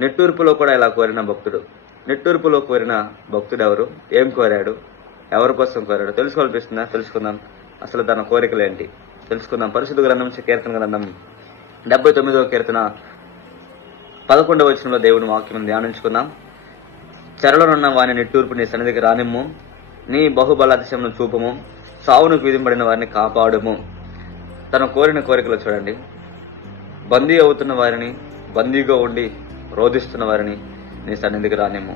నిట్టూర్పులో కూడా ఇలా కోరిన భక్తుడు. నిట్టూర్పులో కోరిన భక్తుడు ఎవరు? ఏం కోరాడు? ఎవరి కోసం కోరాడు? తెలుసుకోవాలనిపిస్తుందా? తెలుసుకుందాం. అసలు తన కోరికలు ఏంటి తెలుసుకుందాం. పరిశుద్ధ గ్రంథం కీర్తన గ్రంథం 79వ కీర్తన 11వ వచనంలో దేవుని వాక్యం ధ్యానించుకుందాం. చెరలోనున్న వాని నిట్టూర్పు నీ సన్నిధికి రానిమ్ము, నీ బహుబలాతిశయమును చూపము, సావును విధింపడిన వారిని కాపాడుము. తన కోరిన కోరికలు చూడండి. బందీ అవుతున్న వారిని, బందీగా ఉండి రోధిస్తున్న వారిని నీ సన్నిధికి రానిమ్ము.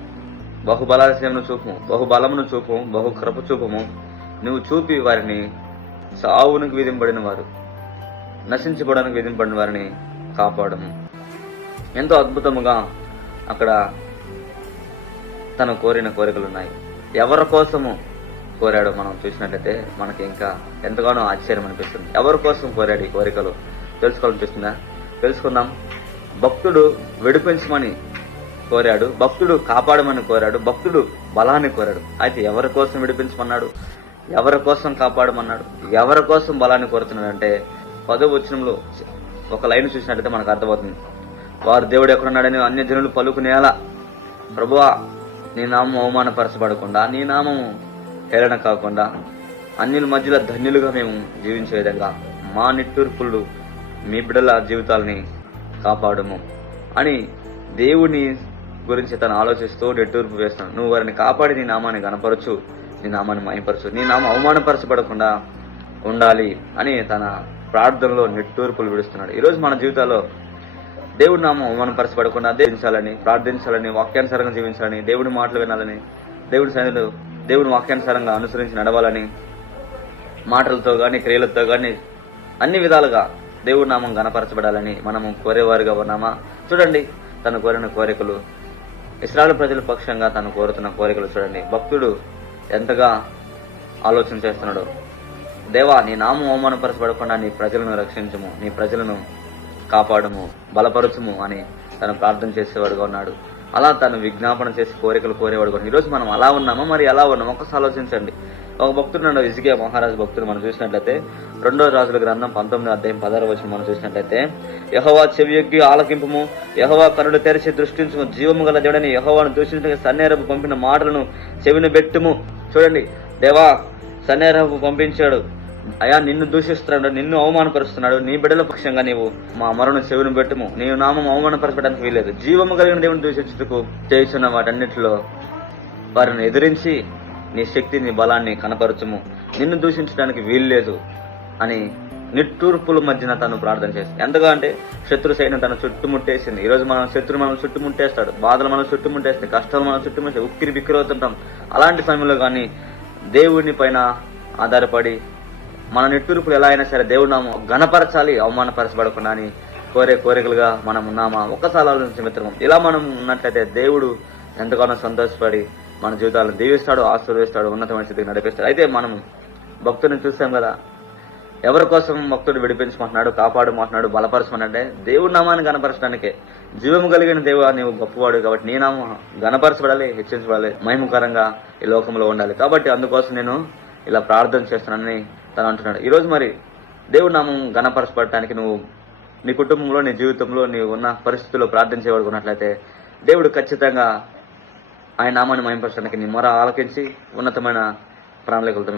బహుబలాతిశయమును చూపము, బహుబలమును చూపము, బహుకృప చూపము. నువ్వు చూపి వారిని, సావునికి విధింపడిన వారు, నశించిపోవడానికి విధింపడిన వారిని కాపాడము. ఎంతో అద్భుతముగా అక్కడ తను కోరిన కోరికలున్నాయి. ఎవరి కోసము కోరాడో మనం చూసినట్లయితే మనకి ఇంకా ఎంతగానో ఆశ్చర్యం అనిపిస్తుంది. ఎవరి కోసం కోరాడు ఈ కోరికలు తెలుసుకోవాలనిపిస్తుందా? తెలుసుకుందాం. భక్తుడు విడిపించమని కోరాడు, భక్తుడు కాపాడమని కోరాడు, భక్తుడు బలాన్ని కోరాడు. అయితే ఎవరి కోసం విడిపించమన్నాడు? ఎవరి కోసం కాపాడమన్నాడు? ఎవరి కోసం బలాన్ని కోరుతున్నాడు అంటే 10వ వచనంలో ఒక లైన్ చూసినట్లయితే మనకు అర్థమవుతుంది. వారు దేవుడు ఎక్కడున్నాడని అన్య జనులు పలుకునేలా, ప్రభువా నీ నామం అవమానపరచబడకుండా, నీ నామము హేళన కాకుండా, అన్యుల మధ్యలో ధన్యులుగా మేము జీవించే విధంగా మా నిట్టూర్పులు మీ బిడ్డల జీవితాలని కాపాడము అని దేవుని గురించి తను ఆలోచిస్తూ నిట్టూర్పు వేస్తున్నాడు. నువ్వు వారిని కాపాడి నీ నామాన్ని గణపరచు, నీ నామాన్ని మహిమపరచు, నీ నామం అవమానపరచబడకుండా ఉండాలి అని తన ప్రార్థనలో నిట్టూర్పులు విడుస్తున్నాడు. ఈరోజు మన జీవితాల్లో దేవుడి నామం అవమానపరచబడకుండా జీవించాలని, ప్రార్థించాలని, వాక్యానుసారంగా జీవించాలని, దేవుడి మాటలు వినాలని, దేవుడి సన్నిధిలో దేవుని వాక్యానుసారంగా అనుసరించి నడవాలని, మాటలతో గాని క్రియలతో గాని అన్ని విధాలుగా దేవుడి నామం గణపరచబడాలని మనము కోరేవారుగా ఉన్నామా? చూడండి తను కోరిన కోరికలు, ఇశ్రాయేలు ప్రజల పక్షంగా తను కోరుతున్న కోరికలు చూడండి. భక్తుడు ఎంతగా ఆలోచన చేస్తున్నాడు. దేవా నీ నామం అవమానపరచబడకుండా నీ ప్రజలను రక్షించము, నీ ప్రజలను కాపాడము, బలపరచుము అని తను ప్రార్థన చేసేవాడుగా ఉన్నాడు. అలా తను విజ్ఞాపన చేసి కోరికలు కోరేవాడుగా ఉన్నాడు. ఈరోజు మనం అలా ఉన్నామా? మరి ఎలా ఉన్నామో ఒకసారి ఆలోచించండి. ఒక భక్తుడు నన్ను హిజ్కియా మహారాజు భక్తుడు మనం చూసినట్లయితే 2వ రాజుల గ్రంథం 19వ అధ్యాయం 16వ వచనం మనం చూసినట్లయితే, యెహోవా చెవియొగ్గి ఆలకింపుము, యెహోవా కనులు తెరిచి దృష్టించుము, జీవము గల దేవుడని యెహోవాను దూషించడానికి సన్నేరపు పంపిన మాటలను చెవిని బెట్టుము. చూడండి, దేవా సన్నేరపు పంపించాడు, అయా నిన్ను దూషిస్తున్నాడు, నిన్ను అవమానపరుస్తున్నాడు, నీ బిడ్డల పక్షంగా నీవు మా మరణం చెవిని పెట్టుము, నీవు నామం అవమానపరచడానికి వీలేదు. జీవము కలిగిన దేవుని దూషించుటకు చేస్తున్న వాటన్నిటిలో వారిని ఎదిరించి నీ శక్తి నీ బలాన్ని కనపరచుము, నిన్ను దూషించడానికి వీల్లేదు అని నిట్టూర్పుల మధ్యన తను ప్రార్థన చేసింది. ఎంతగా అంటే శత్రు సైన్యం తను చుట్టుముట్టేసింది. ఈరోజు మనం శత్రువు మనం చుట్టుముట్టేస్తాడు, బాధలు మనం చుట్టుముట్టేస్తాయి, కష్టాలు మనం చుట్టుముట్టే ఉక్కిరి బిక్కిరవుతుంటాం. అలాంటి సమయంలో కానీ దేవుడిని పైన ఆధారపడి మన నిట్టూర్పులు ఎలా అయినా సరే దేవుడు నామం ఘనపరచాలి, అవమానపరచబడకుండా అని కోరే కోరికలుగా మనం ఉన్నామా? ఒక్కసారి ఆలోచించే మిత్రమం. ఇలా మనం ఉన్నట్లయితే దేవుడు ఎంతగానో సంతోషపడి మన జీవితాలను దీవిస్తాడు, ఆశీర్వదిస్తాడు, ఉన్నతమైన స్థితికి నడిపిస్తాడు. అయితే మనం భక్తుడిని చూస్తాం కదా, ఎవరి కోసం భక్తుడు విడిపించమంటున్నాడు, కాపాడమంటున్నాడు, బలపరచమంటే దేవుడి నామాన్ని గణపరచడానికే. జీవము కలిగిన దేవా నీవు గొప్పవాడు కాబట్టి నీ నామం గణపరచబడాలి, హెచ్చించబడాలి, మహిమకరంగా ఈ లోకంలో ఉండాలి. కాబట్టి అందుకోసం నేను ఇలా ప్రార్థన చేస్తున్నానని తను అంటున్నాడు. ఈరోజు మరి దేవుడి నామం గణపరచబడటానికి నువ్వు నీ కుటుంబంలో, నీ జీవితంలో, నీవు ఉన్న పరిస్థితుల్లో ప్రార్థించేవాడుకున్నట్లయితే దేవుడు ఖచ్చితంగా ఆయన నామాన్ని మహిమపరచడానికి నీ మొర ఆలకించి ఉన్నతమైన ప్రణాళికలతో